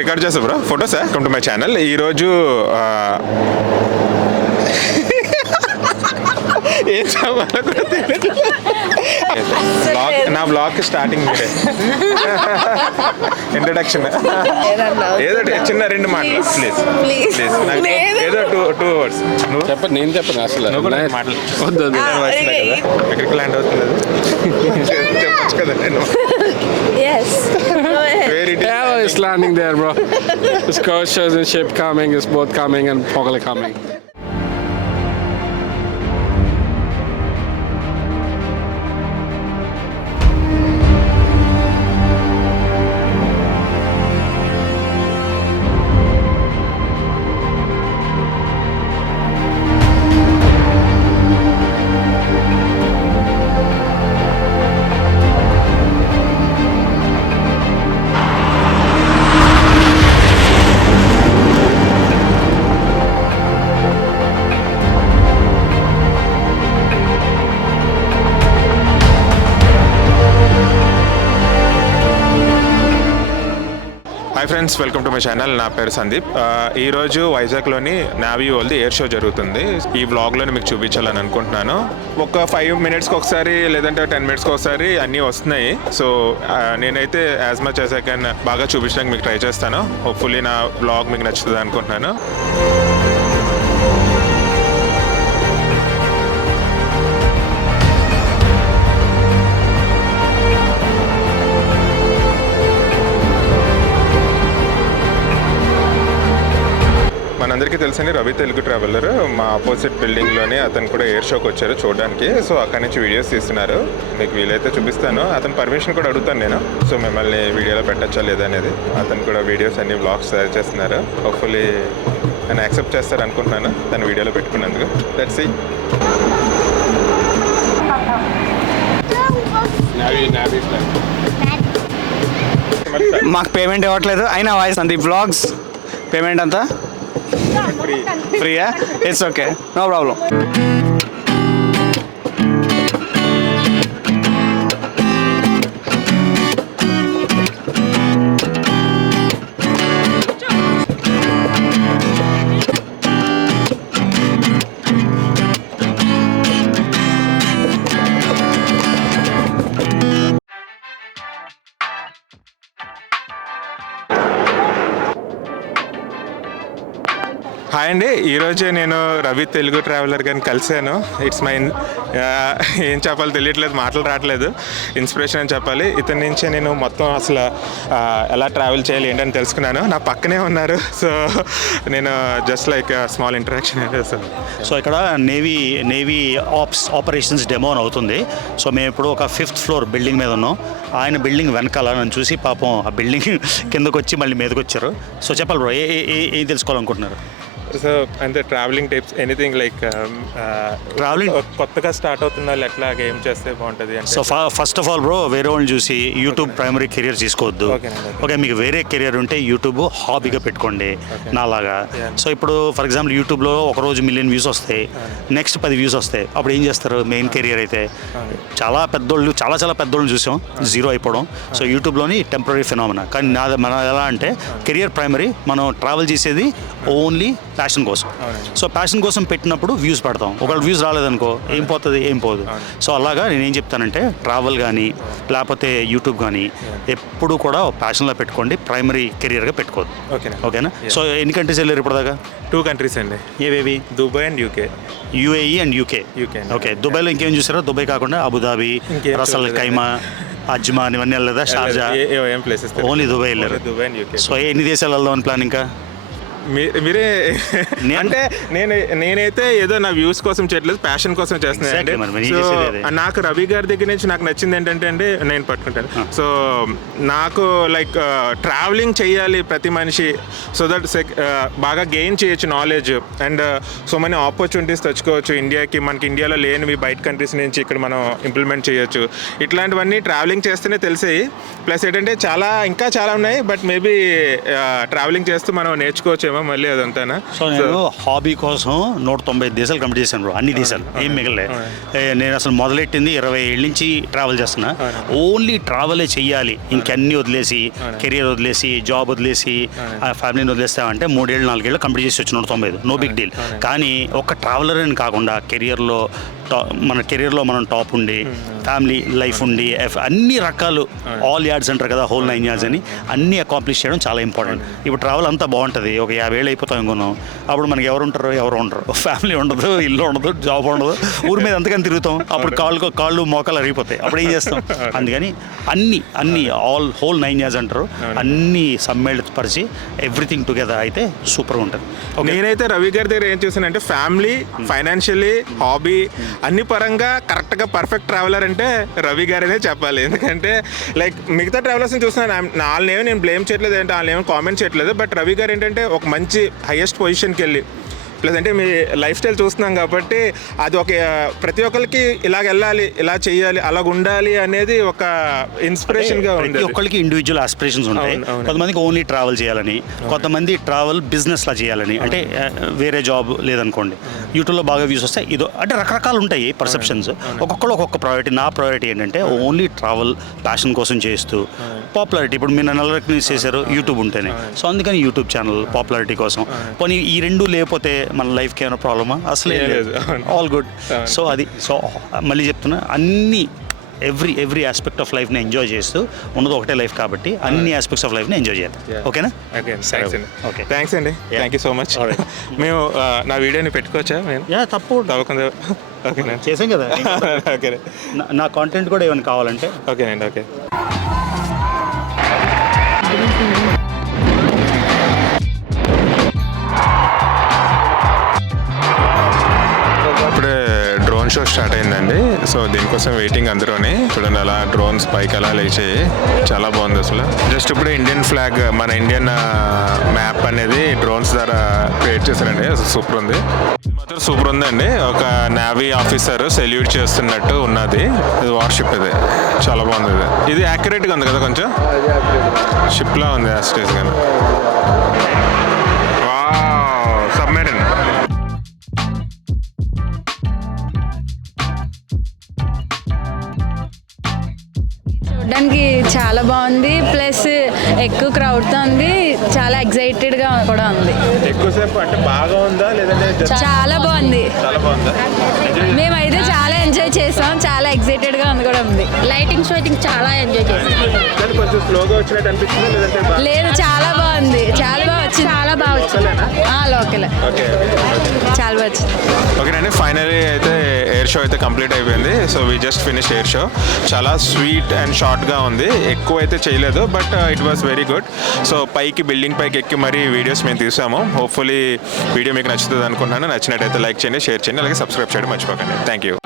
Record చేస్తా bro ఫొటోసా come to my channel. ఈరోజు ఏం చెప్పాలో కూడా తెలియదు. నా బ్లాగ్ స్టార్టింగ్ మీరే ఇంట్రడక్షన్ ఏదో చిన్న 2 మాటలు ప్లీజ్ ప్లీజ్ ఏదో టూ వర్డ్స్. నువ్వు చెప్పండి, నేను చెప్పను అసలు. నువ్వు కూడా మాటలు ఎక్కడికి ల్యాండ్ అవుతుంది చెప్పచ్చు కదా నేను. Yeah, it's landing there, bro. It's coasters and ship coming, it's both coming and Poggle coming. Hi friends, welcome to my channel. నా పేరు సందీప్. ఈరోజు వైజాగ్లోని నావీ వరల్డ్ ఎయిర్ షో జరుగుతుంది. ఈ వ్లాగ్లోని మీకు చూపించాలని అనుకుంటున్నాను. ఒక 5 మినిట్స్కి ఒకసారి లేదంటే 10 మినిట్స్కి ఒకసారి అన్నీ వస్తున్నాయి. సో నేనైతే as much as I can బాగా చూపించడానికి మీకు ట్రై చేస్తాను. హోప్ఫుల్లీ నా వ్లాగ్ మీకు నచ్చుతుంది అనుకుంటున్నాను. మనందరికీ తెలుసని రవి తెలుగు ట్రావెలర్ మా ఆపోజిట్ బిల్డింగ్లోనే అతను కూడా ఎయిర్ షోకి వచ్చారు చూడడానికి. సో అక్కడి నుంచి వీడియోస్ తీస్తున్నారు. మీకు వీలైతే చూపిస్తాను. అతను పర్మిషన్ కూడా అడుగుతాను నేను. సో మిమ్మల్ని వీడియోలో పెట్టచ్చా లేదా అనేది. అతను కూడా వీడియోస్ అన్ని వ్లాగ్స్ తయారు చేస్తున్నారు. హోప్ఫుల్లీ నేను యాక్సెప్ట్ చేస్తారు అనుకుంటున్నాను తను వీడియోలో పెట్టుకున్నందుకు. Let's see. మాకు పేమెంట్ ఇవ్వట్లేదు అయినా వాయిస్ సందీప్ వ్లాగ్స్ పేమెంట్ అంతా ఫ్రీయా? It's okay, no problem. Hi అండి, ఈరోజు నేను రవి తెలుగు ట్రావెలర్ గారిని కలిశాను. ఇట్స్ మై ఏం చెప్పాలో తెలియట్లేదు, మాటలు రావట్లేదు. ఇన్స్పిరేషన్ అని చెప్పాలి. ఇతని నుంచే నేను మొత్తం అసలు ఎలా ట్రావెల్ చేయాలి ఏంటని తెలుసుకున్నాను. నా పక్కనే ఉన్నారు. సో నేను just like small interaction. So ఇక్కడ నేవీ ఆపరేషన్స్ డెమో అని అవుతుంది. సో మేము ఇప్పుడు ఒక 5th ఫ్లోర్ బిల్డింగ్ మీద ఉన్నాం. ఆయన బిల్డింగ్ వెనకాల నన్ను చూసి పాపం ఆ బిల్డింగ్ కిందకు వచ్చి మళ్ళీ మీదకి వచ్చారు. సో చెప్పాలి బ్రో, ఏం తెలుసుకోవాలనుకుంటున్నారు? సో అంటే travelling tips anything like travelling కొత్తగా స్టార్ట్ అవుతున్న వాళ్ళు ఎట్లా ఏం చేస్తే బాగుంటుంది అంటే. So first of all bro, వేరే వాళ్ళని చూసి యూట్యూబ్ ప్రైమరీ కెరియర్ తీసుకోవద్దు. ఓకే, మీకు వేరే కెరియర్ ఉంటే యూట్యూబ్ హాబీగా పెట్టుకోండి నాలాగా. సో ఇప్పుడు ఫర్ ఎగ్జాంపుల్ యూట్యూబ్లో ఒకరోజు 1 మిలియన్ వ్యూస్ వస్తాయి, నెక్స్ట్ 10 వ్యూస్ వస్తాయి. అప్పుడు ఏం చేస్తారు? మెయిన్ కెరియర్ అయితే చాలా పెద్దోళ్ళు చూసాం జీరో అయిపోవడం. సో యూట్యూబ్లోని టెంపరీ ఫినామినా. కానీ మన ఎలా అంటే కెరియర్ ప్రైమరీ, మనం ట్రావెల్ చేసేది ఓన్లీ ప్యాషన్ కోసం. సో ప్యాషన్ కోసం పెట్టినప్పుడు వ్యూస్ పెడతాం. ఒకవేళ వ్యూస్ రాలేదనుకో ఏం పోతుంది? ఏం పోదు. సో అలాగా నేనేం చెప్తానంటే ట్రావెల్ కానీ లేకపోతే యూట్యూబ్ కానీ ఎప్పుడు కూడా ప్యాషన్లో పెట్టుకోండి, ప్రైమరీ కెరియర్గా పెట్టుకోవద్దు. ఓకేనా? సో ఎన్ని కంట్రీస్ వెళ్ళారు ఇప్పటిదాకా? 2 కంట్రీస్ అండి. ఏవేవి? Dubai and UK. UAE and UK. Okay, దుబాయ్లో ఇంకేం చూసారో? దుబాయ్ కాకుండా అబుదాబి, రసల్ ఖైమా, అజ్మాన్ ఇవన్నీ వెళ్ళలేదా? షార్జా? ఓన్లీ దుబాయ్ వెళ్ళారు. సో ఎన్ని దేశాలు వెళ్దాం అని ప్లాన్? ఇంకా మీరే అంటే నేనైతే ఏదో నా వ్యూస్ కోసం చేయట్లేదు, ప్యాషన్ కోసం చేస్తున్నాను. నాకు రవి గారి దగ్గర నుంచి నాకు నచ్చింది ఏంటంటే అండి, నేను పట్టుకుంటాను. సో నాకు లైక్ ట్రావెలింగ్ చేయాలి ప్రతి మనిషి, సో దట్ బాగా గెయిన్ చేయొచ్చు knowledge and so many opportunities తెచ్చుకోవచ్చు ఇండియాకి. మనకి ఇండియాలో లేనివి బయట కంట్రీస్ నుంచి ఇక్కడ మనం ఇంప్లిమెంట్ చేయొచ్చు. ఇట్లాంటివన్నీ ట్రావెలింగ్ చేస్తేనే తెలిసాయి. ప్లస్ ఏంటంటే ఇంకా చాలా ఉన్నాయి, బట్ మేబీ ట్రావెలింగ్ చేస్తూ మనం నేర్చుకోవచ్చు ఏమో మళ్ళీ అదంతానా. సో నేను హాబీ కోసం 195 దేశాలు కంప్లీట్ చేశాను బ్రో, అన్ని దేశాలు ఏం మిగలే. నేను అసలు మొదలెట్టింది 20 ఏళ్ళ నుంచి ట్రావెల్ చేస్తున్నా. ఓన్లీ ట్రావెలే చెయ్యాలి, ఇంకన్నీ వదిలేసి కెరియర్ వదిలేసి జాబ్ వదిలేసి ఫ్యామిలీని వదిలేస్తామంటే 3 ఏళ్ళు 4 ఏళ్ళు కంప్లీట్ చేసి వచ్చి 195, నో బిగ్ డీల్. కానీ ఒక ట్రావెలర్ అని కాకుండా మన కెరియర్లో మనం టాప్ ఉండి ఫ్యామిలీ లైఫ్ ఉండి అన్ని రకాలు ఆల్ యార్డ్స్ అంటారు కదా, హోల్ 9 యార్డ్స్ అని అన్నీ అకాంప్లిష్ చేయడం చాలా ఇంపార్టెంట్. ఇప్పుడు ట్రావెల్ అంతా బాగుంటుంది, ఒక 50 ఏళ్ళు అయిపోతాం ఇంకొను, అప్పుడు మనకి ఎవరు ఉండరు, ఫ్యామిలీ ఉండదు, ఇల్లు ఉండదు, జాబ్ ఉండదు, ఊరి మీద అంతకని తిరుగుతాం, అప్పుడు కాళ్ళు మోకాలు అరిగిపోతాయి, అప్పుడు ఏం చేస్తాం. అందుకని అన్ని హోల్ 9 యార్డ్స్ అంటారు, అన్నీ సమ్మేళపరిచి ఎవ్రీథింగ్ టుగెదర్ అయితే సూపర్గా ఉంటుంది. నేనైతే రవి గారి దగ్గర ఏం చూసానంటే ఫ్యామిలీ, ఫైనాన్షియలీ, హాబీ అన్ని పరంగా కరెక్ట్గా పర్ఫెక్ట్ ట్రావెలర్ అంటే రవి గారనే చెప్పాలి. ఎందుకంటే లైక్ మిగతా ట్రావెలర్స్ని చూస్తున్నాను, వాళ్ళనేమో నేను బ్లేమ్ చేయట్లేదు, అంటే వాళ్ళేమో కామెంట్ చేయట్లేదు, బట్ రవి గారు ఏంటంటే ఒక మంచి హైయెస్ట్ పొజిషన్కి వెళ్ళి ప్లస్ అంటే మీ లైఫ్ స్టైల్ చూస్తున్నాం కాబట్టి అది ఒక ప్రతి ఒక్కరికి ఇలాగ వెళ్ళాలి, ఇలా చేయాలి, అలాగ ఉండాలి అనేది ఒక ఇన్స్పిరేషన్గా ఉంది. ప్రతి ఒక్కరికి ఇండివిజువల్ ఆస్పిరేషన్స్ ఉంటాయి. కొంతమందికి ఓన్లీ ట్రావెల్ చేయాలని, కొంతమంది ట్రావెల్ బిజినెస్లా చేయాలని, అంటే వేరే జాబ్ లేదనుకోండి, యూట్యూబ్లో బాగా వ్యూస్ వస్తాయి, ఇదో అంటే రకరకాలు ఉంటాయి పర్సెప్షన్స్. ఒక్కొక్కరు ఒక్కొక్క ప్రయారిటీ. నా ప్రయారిటీ ఏంటంటే ఓన్లీ ట్రావెల్ ప్యాషన్ కోసం చేస్తూ పాపులారిటీ. ఇప్పుడు మీరు నన్ను రికగ్నైజ్ చేశారు యూట్యూబ్ ఉంటేనే, సో అందుకని యూట్యూబ్ ఛానల్ పాపులారిటీ కోసం. పోనీ ఈ రెండు లేకపోతే మన లైఫ్కి ఏమైనా ప్రాబ్లమా? అసలే లేదు, ఆల్ గుడ్. సో అది మళ్ళీ చెప్తున్నా, అన్ని ఎవ్రీ ఆస్పెక్ట్ ఆఫ్ లైఫ్ని ఎంజాయ్ చేస్తూ ఉన్నది ఒకటే లైఫ్ కాబట్టి అన్ని ఆస్పెక్ట్స్ ఆఫ్ లైఫ్ని ఎంజాయ్ చేయాలి. ఓకేనా? ఓకే, థ్యాంక్స్ అండి, థ్యాంక్ యూ సో మచ్. మేము నా వీడియోని పెట్టుకోవచ్చా? తప్పకుండా ఓకేనా, చేసాం కదా. ఓకే, నా కాంటెంట్ కూడా ఏమైనా కావాలంటే ఓకేనండి. ఓకే, ఇప్పుడే డ్రోన్ షో స్టార్ట్ అయిందండి. సో దీనికోసం వెయిటింగ్ అందరూని. చూడండి అలా డ్రోన్స్ పైకి అలా లేచాయి, చాలా బాగుంది అసలు. జస్ట్ ఇప్పుడే ఇండియన్ ఫ్లాగ్, మన ఇండియన్ మ్యాప్ అనేది డ్రోన్స్ ద్వారా క్రియేట్ చేశారండి. అసలు సూపర్ ఉంది, మాత్రం సూపర్ ఉందండి. ఒక నేవీ ఆఫీసర్ సెల్యూట్ చేస్తున్నట్టు ఉన్నది. ఇది వార్షిప్, ఇది చాలా బాగుంది. ఇది యాక్యురేట్గా ఉంది కదా, కొంచెం షిప్లా ఉంది యాస్టేజ్ కానీ. సబ్మెరీన్ చూడడానికి చాలా బాగుంది, ప్లస్ ఎక్కువ క్రౌడ్తో ఉంది, చాలా ఎక్సైటెడ్గా కూడా ఉంది. ఎక్కువసేపు అంటే బాగా ఉందా లేదంటే చాలా బాగుంది, చాలా బాగుందా? మేమైతే చాలా ఎంజాయ్ చేసాం, చాలా ఎక్సైటెడ్గా ఉంది కూడా ఉంది. లైటింగ్ షో అయితే చాలా ఎంజాయ్ చేసాం. కొంచెం స్లోగా వచ్చినట్టు అనిపిస్తుంది లేదంటే లేదు, చాలా బాగుంది, చాలా బాగా వచ్చింది, చాలా బాగా వచ్చింది. లోకల్ చాలా బాగా వచ్చింది. ఓకేనండి, ఫైనలీ అయితే ఎయిర్ షో అయితే కంప్లీట్ అయిపోయింది. So we just finish air show. చాలా స్వీట్ అండ్ షార్ట్గా ఉంది, ఎక్కువ అయితే చేయలేదు, but it was very good. So building పైకి ఎక్కి మరీ వీడియోస్ మేము తీసాము. హోప్ఫుల్లీ వీడియో మీకు నచ్చుతుంది అనుకుంటున్నాను. నచ్చినట్టయితే లైక్ చేయండి, షేర్ చేయండి, అలాగే సబ్స్క్రైబ్ చేయడం మర్చిపోకండి. Thank you.